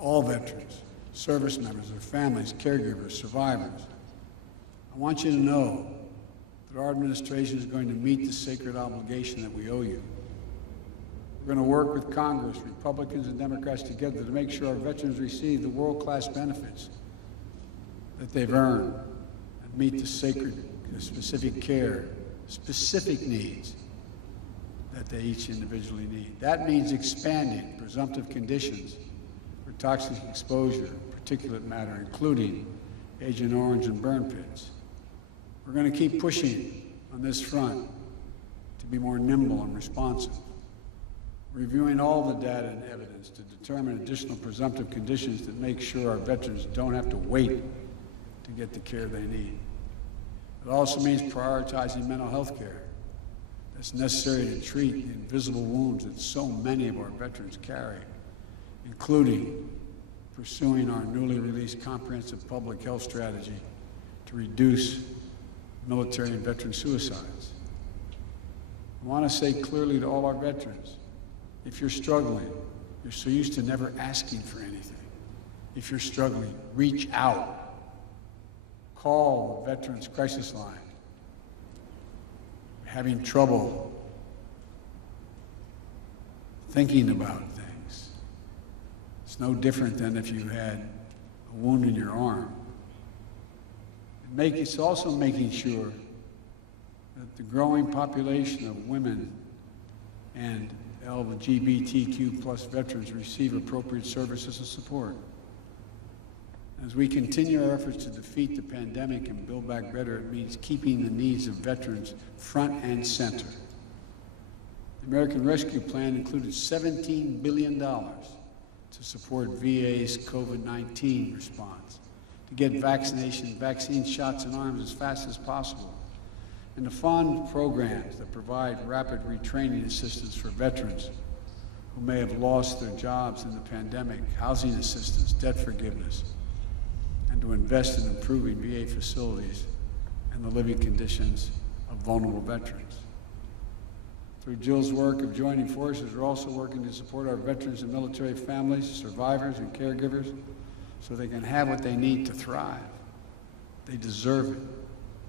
all veterans, service members, their families, caregivers, survivors. I want you to know that our administration is going to meet the sacred obligation that we owe you. We're going to work with Congress, Republicans and Democrats together to make sure our veterans receive the world-class benefits that they've earned and meet the specific care, specific needs that they each individually need. That means expanding presumptive conditions for toxic exposure, particulate matter, including Agent Orange and burn pits. We're going to keep pushing on this front to be more nimble and responsive, reviewing all the data and evidence to determine additional presumptive conditions that make sure our veterans don't have to wait to get the care they need. It also means prioritizing mental health care that's necessary to treat the invisible wounds that so many of our veterans carry, including pursuing our newly released comprehensive public health strategy to reduce military and veteran suicides. I want to say clearly to all our veterans, if you're struggling, you're so used to never asking for anything. If you're struggling, reach out. Call the Veterans Crisis Line. You're having trouble thinking about things. It's no different than if you had a wound in your arm. It's also making sure that the growing population of women and LGBTQ plus veterans receive appropriate services and support. As we continue our efforts to defeat the pandemic and build back better, it means keeping the needs of veterans front and center. The American Rescue Plan included $17 billion to support VA's COVID-19 response, to get vaccine shots in arms as fast as possible, and to fund programs that provide rapid retraining assistance for veterans who may have lost their jobs in the pandemic, housing assistance, debt forgiveness, and to invest in improving VA facilities and the living conditions of vulnerable veterans. Through Jill's work of joining forces, we're also working to support our veterans and military families, survivors, and caregivers so they can have what they need to thrive. They deserve it.